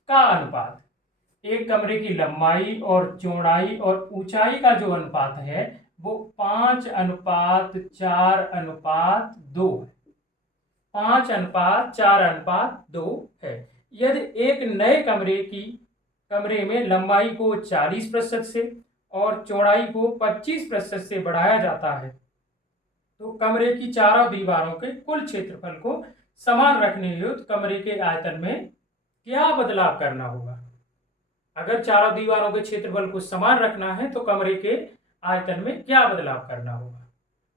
का अनुपात, एक कमरे की लंबाई और चौड़ाई और ऊंचाई का जो अनुपात है वो 5:4:2 है। 5:4:2 है। यदि एक नए कमरे में लंबाई को 40% से और चौड़ाई को 25% से बढ़ाया जाता है तो कमरे की चारों दीवारों के कुल क्षेत्रफल को समान रखने हेतु कमरे के आयतन में क्या बदलाव करना होगा। अगर चारों दीवारों के क्षेत्रफल को समान रखना है तो कमरे के आयतन में क्या बदलाव करना होगा।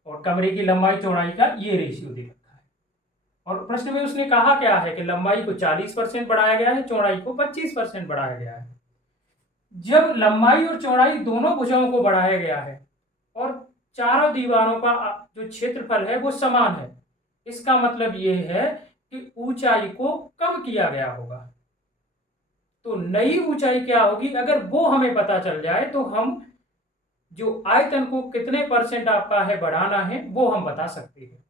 और कमरे की लंबाई चौड़ाई का ये रेशियो दे रखा है। और प्रश्न में उसने कहा क्या है कि लंबाई को 40% बढ़ाया गया है, चौड़ाई को 25% बढ़ाया गया है। जब लंबाई और चौड़ाई दोनों भुजाओं को बढ़ाया गया है और चारों दीवारों का जो क्षेत्रफल है वो समान है, इसका मतलब यह है कि ऊंचाई को कम किया गया होगा। तो नई ऊंचाई क्या होगी, अगर वो हमें पता चल जाए तो हम जो आयतन को कितने % आपका है बढ़ाना है वो हम बता सकते हैं।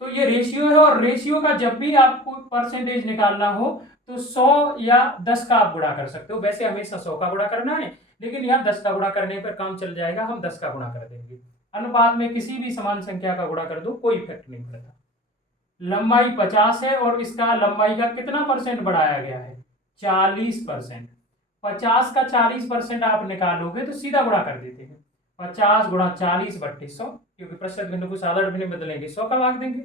तो ये रेशियो है, और रेशियो का जब भी आपको परसेंटेज निकालना हो तो 100 या 10 का आप गुणा कर सकते हो। वैसे हमेशा 100 का गुणा करना है, लेकिन यहाँ 10 का गुणा करने पर काम चल जाएगा, हम 10 का गुणा कर देंगे। अनुपात में किसी भी समान संख्या का गुणा कर दो, कोई इफेक्ट नहीं पड़ता। लंबाई 50 है और इसका लंबाई का कितना % बढ़ाया गया है? 40%। 50 का 40% आप निकालोगे तो सीधा गुणा कर देते हैं, 50 गुणा 40/100, क्योंकि प्रतिशत भिन्न को साधारण भिन्न में बदलेंगे 100 का भाग देंगे।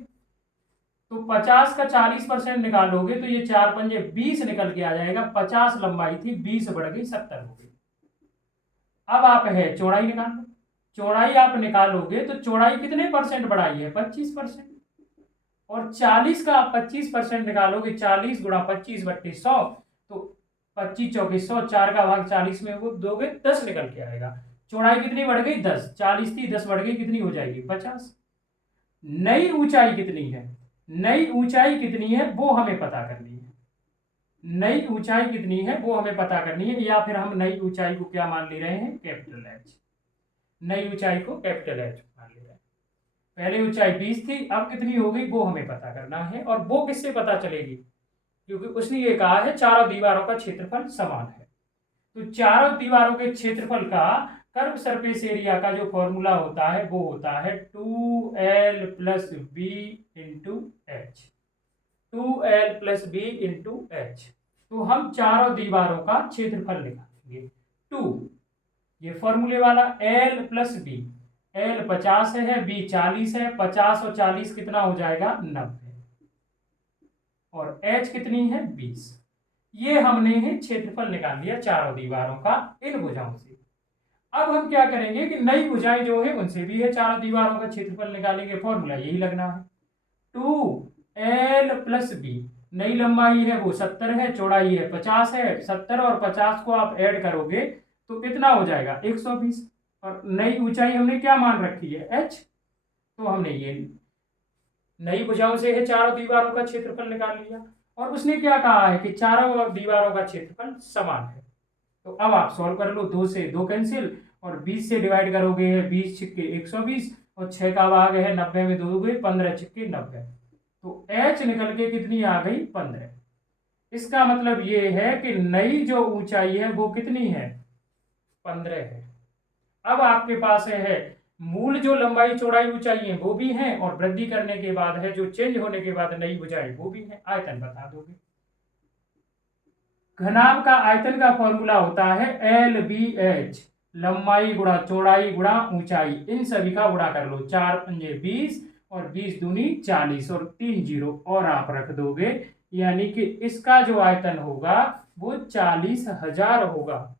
तो 50 का 40% निकालोगे तो ये 4 पंजे 20 निकल के आ जाएगा। 50 लंबाई थी, 20 बढ़ गई 70 हो गई। अब आप है चौड़ाई निकालो, चौड़ाई आप निकालोगे तो चौड़ाई कितने % बढ़ाई है? 25%। और 40 का आप 25% निकालोगे, 40 गुणा 25/100, तो 25 चौके 100, 4 का भाग 40 में वो दोगे 10 निकल के आएगा। चौड़ाई कितनी बढ़ गई? 10। 40 थी, 10 बढ़ गई, कितनी हो जाएगी? 50। नई ऊंचाई कितनी है? नई ऊंचाई कितनी है वो हमें पता करनी है। नई ऊंचाई कितनी है वो हमें पता करनी है, या फिर हम नई ऊंचाई को क्या मान ले रहे हैं? Capital H. नई ऊंचाई को कैपिटल एच मान ले रहे हैं। पहले ऊंचाई 20 थी, अब कितनी हो गई वो हमें पता करना है। और वो किससे पता चलेगी? क्योंकि उसने ये कहा है चारों दीवारों का क्षेत्रफल समान है। तो चारों दीवारों के क्षेत्रफल का कर्व सरफेस एरिया का जो फॉर्मूला होता है वो होता है 2l + b × h। 2l + b × h। तो हम चारों दीवारों का क्षेत्रफल निकालेंगे। 2 ये फॉर्मूले वाला, l + b, l 50 है, b 40 है, 50 और 40 कितना हो जाएगा? 90। और h कितनी है? 20। ये हमने क्षेत्रफल निकाल लिया चारों दीवारों का इन भुजाओं से। अब हम क्या करेंगे कि नई भुजाएं जो है उनसे भी है चारों दीवारों का क्षेत्रफल निकालेंगे। फॉर्मूला यही लगना है, 2l + b। नई लंबाई है वो 70 है, चौड़ाई है 50 है, 70 और 50 को आप ऐड करोगे तो कितना हो जाएगा? 120। और नई ऊंचाई हमने क्या मान रखी है? h। तो हमने ये नई भुजाओं से है चारों दीवारों का क्षेत्रफल निकाल लिया। और उसने क्या कहा है कि चारों दीवारों का क्षेत्रफल समान है। तो अब आप सॉल्व कर लो, 2 से 2 कैंसिल, और 20 से डिवाइड करोगे 20 छिक्के 120, और 6 का भाग है 90 में 2 दोगे 15 छिक्के 90। तो h निकल के कितनी आ गई? 15। इसका मतलब ये है कि नई जो ऊंचाई है वो कितनी है? 15 है। अब आपके पास है मूल जो लंबाई चौड़ाई ऊंचाई है वो भी है, और वृद्धि करने के बाद है जो चेंज होने के बाद नई भुजाएं वो भी है। आयतन बता दोगे। घनाभ का आयतन का फॉर्मूला होता है LBH, लंबाई गुणा चौड़ाई गुणा ऊंचाई। इन सभी का गुणा कर लो, 4 पंजे 20 और 20 दूनी 40 और 3 जीरो और आप रख दोगे, यानी कि इसका जो आयतन होगा वो 40,000 होगा।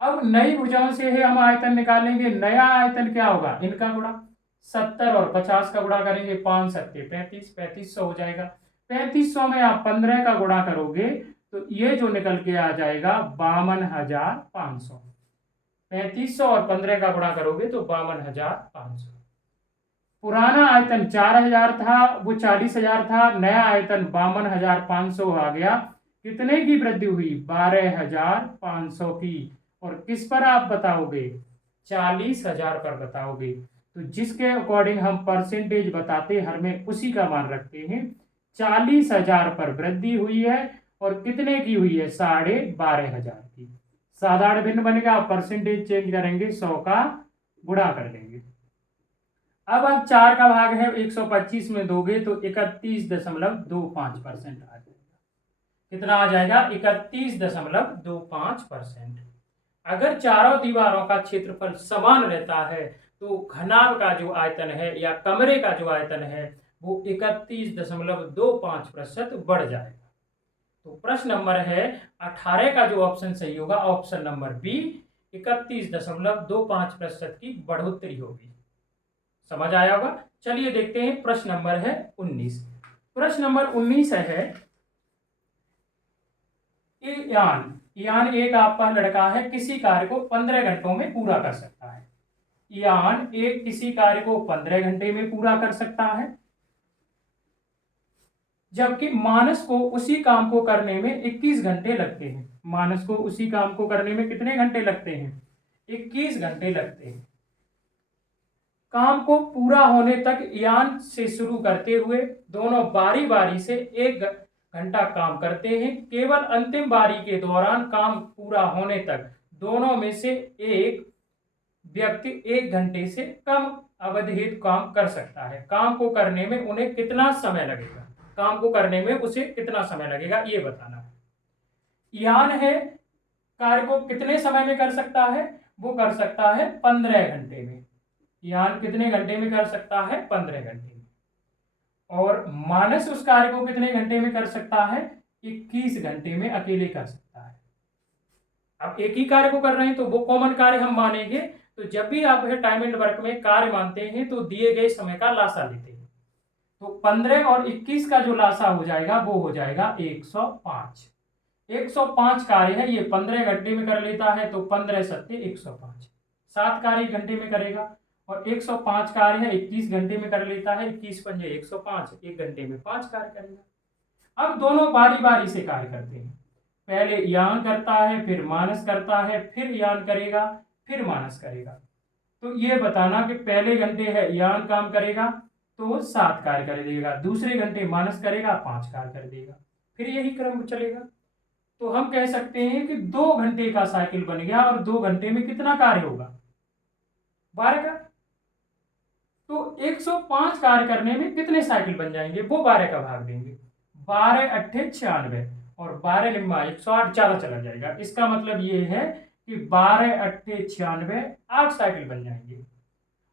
अब नई भुजाओं से है हम आयतन निकालेंगे। नया आयतन क्या होगा, इनका गुणा 70 और 50 का गुणा करेंगे, 5 सत्ते 35, 3500 हो जाएगा। 3500 में आप 15 का गुणा करोगे तो ये जो निकल के आ जाएगा 52,500। 3500 और 15 का गुणा करोगे तो 52,500। पुराना आयतन 4000 था, वो 40,000 था, नया आयतन 52,500 आ गया। कितने की वृद्धि हुई, 12,500 की। और किस पर आप बताओगे, 40,000 पर बताओगे। तो जिसके अकॉर्डिंग हम परसेंटेज बताते हैं हमें उसी का मान रखते हैं। 40,000 पर वृद्धि हुई है और कितने की हुई है, 12,500 की। साधारण भिन्न बनेगा, परसेंटेज चेंज करेंगे, 100 का गुणा कर लेंगे। अब आप 4 का भाग है 125 में दोगे तो 31.25% आ जाएगा। कितना आ जाएगा, 31.25%। अगर चारों दीवारों का क्षेत्रफल समान रहता है तो घनाभ का जो आयतन है या कमरे का जो आयतन है वो 31.25% बढ़ जाएगा। तो प्रश्न नंबर है 18 का जो ऑप्शन सही होगा, ऑप्शन नंबर बी, 31.25% की बढ़ोतरी होगी। समझ आया होगा। चलिए देखते हैं प्रश्न नंबर है 19। प्रश्न नंबर 19 है यान एक आपका लड़का है, किसी कार्य को 15 घंटों में पूरा कर सकता है। यान एक किसी कार्य को 15 घंटे में पूरा कर सकता है, जबकि मानस को उसी काम को करने में 21 घंटे लगते हैं। मानस को उसी काम को करने में कितने घंटे लगते हैं, 21 घंटे लगते हैं। काम को पूरा होने तक यान से शुरू करते हुए दोनों बारी बारी से 1 घंटा काम करते हैं। केवल अंतिम बारी के दौरान काम पूरा होने तक दोनों में से एक व्यक्ति 1 घंटे से कम अवधि हेतु काम कर सकता है। काम को करने में उन्हें कितना समय लगेगा, काम को करने में उसे कितना समय लगेगा ये बताना है। यान है कार्य को कितने समय में कर सकता है, वो कर सकता है 15 घंटे में। यान कितने घंटे में कर सकता है, 15 घंटे में। और मानस उस कार्य को कितने घंटे में कर सकता है, 21 घंटे में अकेले कर सकता है। अब एक ही कार्य को कर रहे हैं तो वो कॉमन कार्य हम मानेंगे। तो जब भी आप टाइम एंड वर्क में कार्य मानते हैं तो दिए गए समय का लासा लेते हैं। तो 15 और 21 का जो लासा हो जाएगा वो हो जाएगा 105। 105 कार्य है, ये 15 घंटे में कर लेता है तो 15 सत्ते 105, 7 कार्य घंटे में करेगा। और 105 कार्य है 21 घंटे में कर लेता है, 21 पंजे 105, 1 घंटे में 5 कार्य करेगा। अब दोनों बारी बारी से कार्य करते हैं। पहले यान करता है, फिर मानस करता है, फिर यान करेगा, फिर मानस करेगा। तो ये बताना कि पहले घंटे है यान काम करेगा तो 7 कार्य कर देगा, दूसरे घंटे मानस करेगा 5 कार्य कर देगा, फिर यही क्रम चलेगा। तो हम कह सकते हैं कि 2 घंटे का साइकिल बन गया और 2 घंटे में कितना कार्य होगा, 12 का। तो 105 कार्य करने में कितने साइकिल बन जाएंगे, वो 12 का भाग देंगे। 12 अट्ठे 96 और 12 लिम्बा 108, ज्यादा चला जाएगा। इसका मतलब ये है कि 12 अट्ठे 96, 8 साइकिल बन जाएंगे।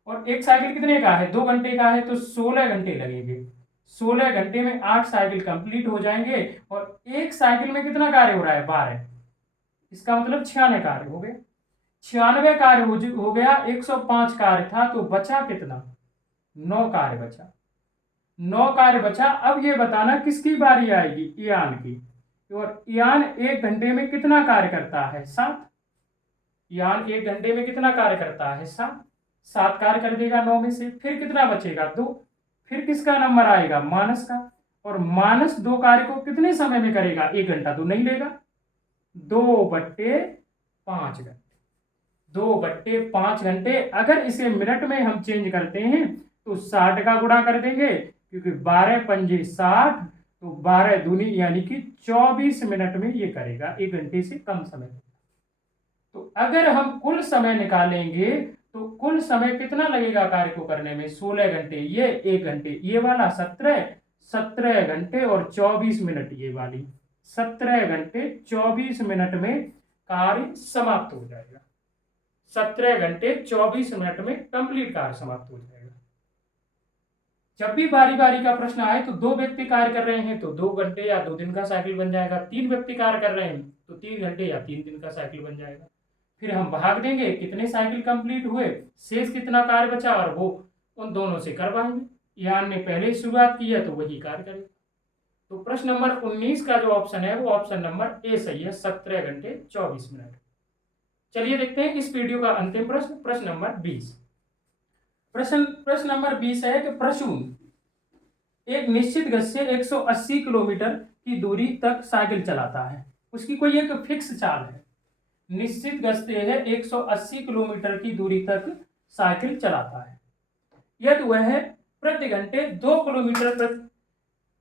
और एक साइकिल कितने का है, 2 घंटे का है तो 16 घंटे लगेंगे। 16 घंटे में 8 साइकिल कंप्लीट हो जाएंगे। और एक साइकिल में कितना कार्य हो रहा है, 12। इसका मतलब 96 कार्य हो गए। 96 कार्य हो गया, 105 कार्य था तो बचा कितना, 9 कार्य बचा। 9 कार्य बचा। अब ये बताना किसकी बारी आएगी, यान की। और यान 1 घंटे में कितना कार्य करता है, 7। यान 1 घंटे में कितना कार्य करता है, 7 कार्य कर देगा 9 में से। फिर कितना बचेगा, 2। फिर किसका नंबर आएगा, मानस का। और मानस 2 कार्य को कितने समय में करेगा, 1 घंटा तो नहीं लेगा, 2/5 घंटे। 2/5 घंटे। अगर इसे मिनट में हम चेंज करते हैं तो 60 का गुणा कर देंगे, क्योंकि 12 पंजे 60, तो 12 दूनी यानी कि 24 मिनट में ये करेगा, 1 घंटे से कम समय। तो अगर हम कुल समय निकालेंगे तो कुल समय कितना लगेगा कार्य को करने में, 16 घंटे ये 1 घंटे ये वाला 17 घंटे और 24 मिनट ये वाली, 17 घंटे 24 मिनट में कार्य समाप्त हो जाएगा। 17 घंटे 24 मिनट में कंप्लीट कार्य समाप्त हो जाएगा। जब भी बारी बारी का प्रश्न आए तो 2 व्यक्ति कार्य कर रहे हैं तो 2 घंटे या 2 दिन का साइकिल बन जाएगा, 3 व्यक्ति कार्य कर रहे हैं तो 3 घंटे या 3 दिन का साइकिल बन जाएगा। फिर हम भाग देंगे कितने साइकिल कंप्लीट हुए, शेष कितना कार्य बचा और वो उन दोनों से करवाएंगे। यान ने पहले ही शुरुआत की है तो वही कार्य करेगा। तो प्रश्न नंबर 19 का जो ऑप्शन है वो ऑप्शन नंबर ए सही है, 17 घंटे 24 मिनट। चलिए देखते हैं इस वीडियो का अंतिम प्रश्न, प्रश्न नंबर 20। प्रश्न नंबर 20 है कि प्रसून एक निश्चित गति से 180 किलोमीटर की दूरी तक साइकिल चलाता है। उसकी कोई एक फिक्स चाल है, निश्चित गति से है 180 किलोमीटर की दूरी तक साइकिल चलाता है, यदि वह प्रति घंटे 2 किलोमीटर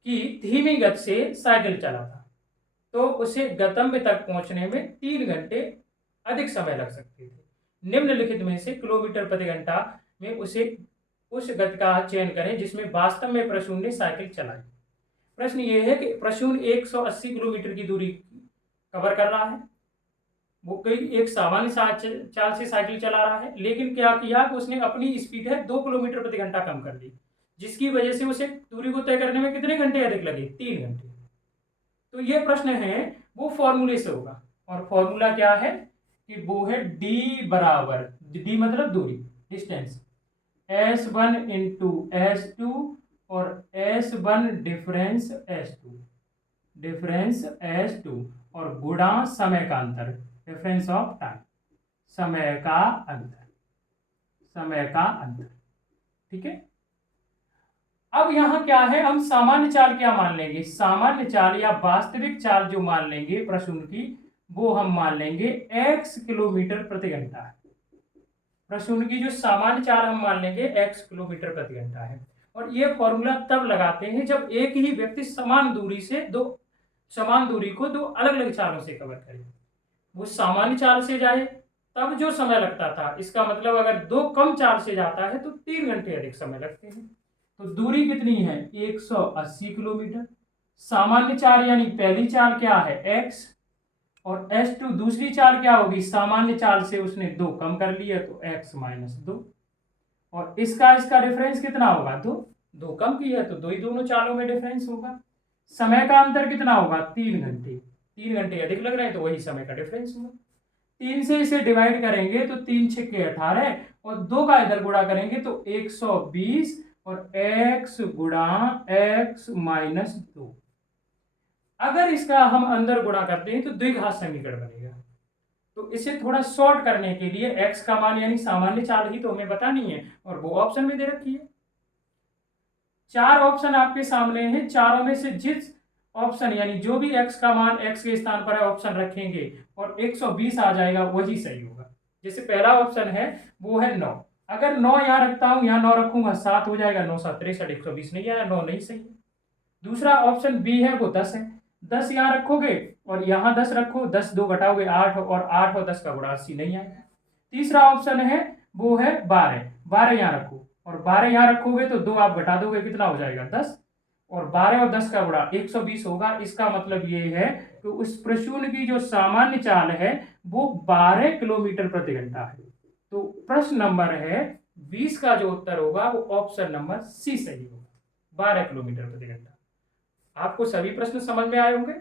की धीमी गति से साइकिल चलाता तो उसे गंतव्य तक पहुंचने में 3 घंटे अधिक समय लग सकते थे। निम्नलिखित में से किलोमीटर प्रति घंटा में उसे उस गति का चयन करें जिसमें वास्तव में प्रसून ने साइकिल चलाई। प्रश्न ये है कि प्रसून 180 किलोमीटर की दूरी कवर कर रहा है, वो कोई एक सामान्य चाल से साइकिल चला रहा है, लेकिन क्या किया कि उसने अपनी स्पीड है 2 किलोमीटर प्रति घंटा कम कर दी, जिसकी वजह से उसे दूरी को तय करने में कितने घंटे अधिक लगे, 3 घंटे। तो ये प्रश्न है वो फॉर्मूले से होगा, और फॉर्मूला क्या है कि वो है डी बराबर, डी मतलब दूरी, डिस्टेंस, S1 इंटू S2 और S1 डिफरेंस S2 और गुणा समय का अंतर, डिफरेंस ऑफ टाइम, समय का अंतर। ठीक है। अब यहां क्या है, हम सामान्य चाल क्या मान लेंगे, सामान्य चाल या वास्तविक चाल जो मान लेंगे प्रसून की, वो हम मान लेंगे x किलोमीटर प्रति घंटा है। प्रसून की जो सामान्य चाल हम मान लेंगे x किलोमीटर प्रति घंटा है। और ये फॉर्मूला तब लगाते हैं जब एक ही व्यक्ति समान दूरी को दो अलग अलग चालों से कवर करे। वो सामान्य चाल से जाए तब जो समय लगता था, इसका मतलब अगर 2 कम चाल से जाता है तो 3 घंटे अधिक समय लगते हैं। तो दूरी कितनी है, 180 किलोमीटर। सामान्य चाल यानी पहली चाल क्या है, x, और S2 दूसरी चाल क्या होगी, सामान्य चाल से उसने 2 कम कर लिया तो x माइनस 2, और इसका डिफरेंस कितना होगा, 2 कम किया तो 2 ही दोनों चालों में डिफरेंस होगा। समय का अंतर कितना होगा, 3 घंटे, 3 घंटे अधिक लग रहे हैं तो वही समय का डिफरेंस होगा। 3 से इसे डिवाइड करेंगे तो 3 छक्के 18 और 2 का इधर गुणा करेंगे तो 120 और x गुणा x माइनस 2। अगर इसका हम अंदर गुणा करते हैं तो द्विघात समीकरण बनेगा। तो इसे थोड़ा शॉर्ट करने के लिए x का मान यानी सामान्य चाल ही तो हमें बतानी है, और वो ऑप्शन में दे रखी है। 4 ऑप्शन आपके सामने हैं, चारों में से जिस ऑप्शन यानी जो भी x का मान x के स्थान पर है ऑप्शन रखेंगे और 120 आ जाएगा वही सही होगा। जैसे पहला ऑप्शन है वो है 9, अगर 9 यहाँ रखता हूं, यहाँ 9 रखूंगा 7 हो जाएगा, 9 7 63, 120 नहीं आया, 9 नहीं सही है। दूसरा ऑप्शन बी है वो 10 है, 10 यहाँ रखोगे और यहाँ 10 रखो, 10 2 घटाओगे 8 और 8 और 10 का गुणा 80 नहीं आएगा। तीसरा ऑप्शन है वो है 12 यहाँ रखो और 12 यहाँ रखोगे तो 2 आप घटा दोगे कितना हो जाएगा 10, और 12 और 10 का गुणा 120 होगा। इसका मतलब ये है कि उस प्रसून की जो सामान्य चाल है वो 12 किलोमीटर प्रति घंटा है। तो प्रश्न नंबर है 20 का जो उत्तर होगा वो ऑप्शन नंबर सी सही होगा, 12 किलोमीटर प्रति घंटा। आपको सभी प्रश्न समझ में आए होंगे।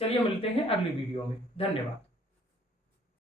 चलिए मिलते हैं अगली वीडियो में, धन्यवाद।